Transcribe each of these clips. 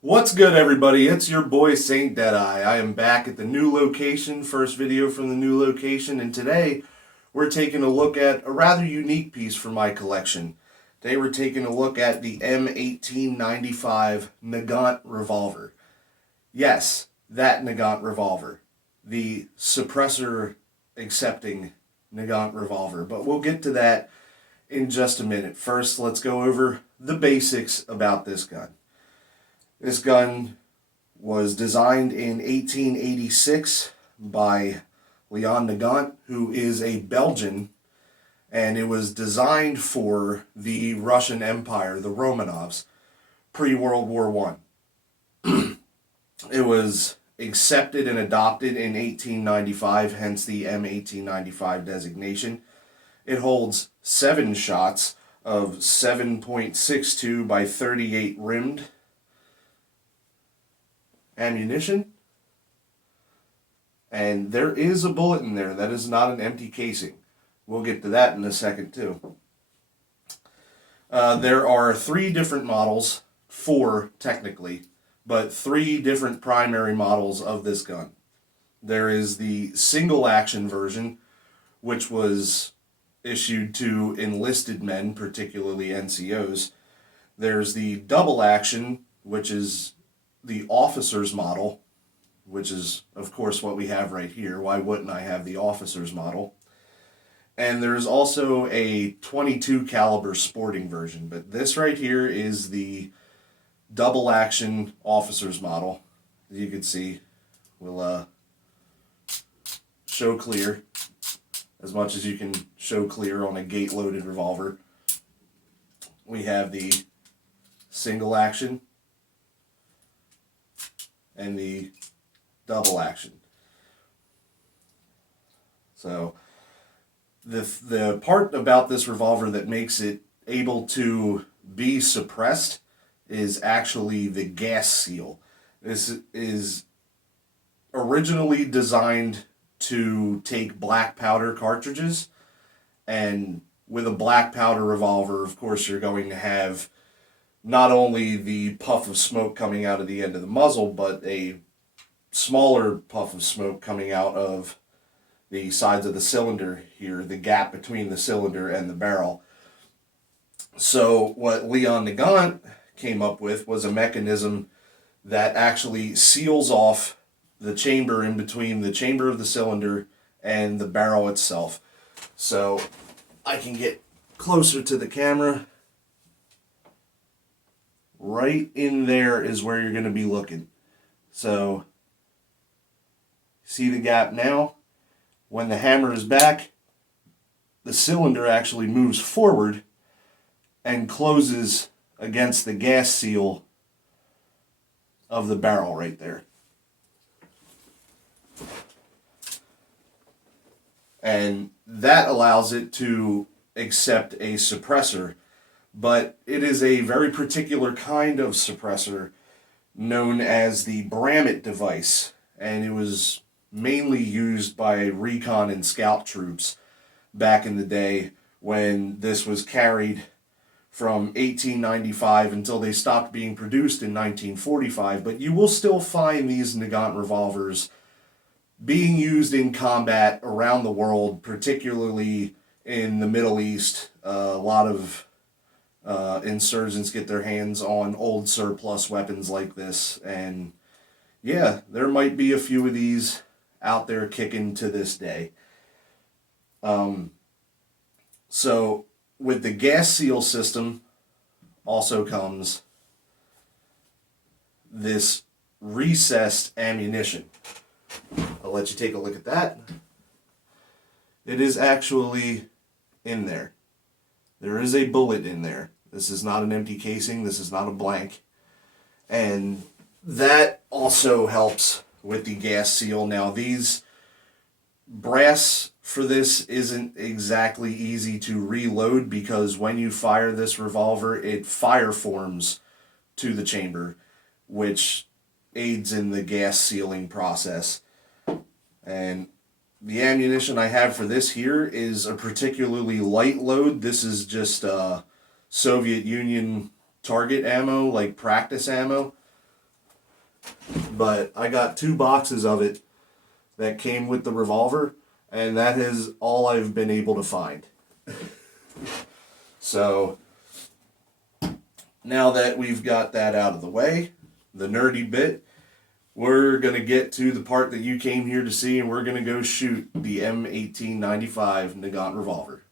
What's good, everybody? It's your boy Saint Deadeye. I am back at the new location, first video from the new location, and today we're taking a look at a rather unique piece from my collection. Today we're taking a look at the M1895 Nagant Revolver. Yes, that Nagant Revolver. The suppressor accepting Nagant Revolver. But we'll get to that in just a minute. First, let's go over the basics about this gun. This gun was designed in 1886 by Leon Nagant, who is a Belgian, and it was designed for the Russian Empire, the Romanovs, pre-World War I. It was accepted and adopted in 1895, hence the M1895 designation. It holds 7 shots of 7.62 by 38 rimmed ammunition, and there is a bullet in there. That is not an empty casing. We'll get to that in a second too. There are 3 different models, 4 technically, but 3 different primary models of this gun. There is the single action version, which was issued to enlisted men, particularly NCOs. There's the double action, which is the officer's model, which is, of course, what we have right here. Why wouldn't I have the officer's model? And there's also a 22 caliber sporting version, but this right here is the double action officer's model. As you can see, we'll show clear as much as you can show clear on a gate loaded revolver. We have the single action and the double action. So the part about this revolver that makes it able to be suppressed is actually the gas seal. This is originally designed to take black powder cartridges, and with a black powder revolver, of course, you're going to have not only the puff of smoke coming out of the end of the muzzle, but a smaller puff of smoke coming out of the sides of the cylinder here, the gap between the cylinder and the barrel. So what Leon Nagant came up with was a mechanism that actually seals off the chamber in between the chamber of the cylinder and the barrel itself. So I can get closer to the camera. Right in there is where you're going to be looking. So, see the gap now? When the hammer is back, the cylinder actually moves forward and closes against the gas seal of the barrel right there. And that allows it to accept a suppressor, but it is a very particular kind of suppressor known as the Bramit device, and it was mainly used by recon and scout troops back in the day when this was carried from 1895 until they stopped being produced in 1945. But you will still find these Nagant revolvers being used in combat around the world, particularly in the Middle East. A lot of insurgents get their hands on old surplus weapons like this, and yeah, there might be a few of these out there kicking to this day. So with the gas seal system also comes this recessed ammunition. I'll let you take a look at that. It is actually in there. There is a bullet in there. This is not an empty casing. This is not a blank. And that also helps with the gas seal. Now, these brass for this isn't exactly easy to reload because when you fire this revolver, it fire forms to the chamber, which aids in the gas sealing process. And the ammunition I have for this here is a particularly light load. This is just Soviet Union target ammo, like practice ammo. but I got 2 boxes of it that came with the revolver, and that is all I've been able to find. So now that we've got that out of the way, the nerdy bit, we're going to get to the part that you came here to see, and we're going to go shoot the M1895 Nagant Revolver.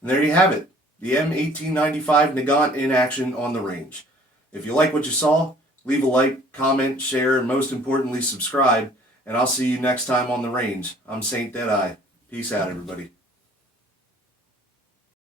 And there you have it, the M1895 Nagant in action on the range. If you like what you saw, leave a like, comment, share, and most importantly, subscribe. And I'll see you next time on the range. I'm Saint Deadeye. Peace out, everybody.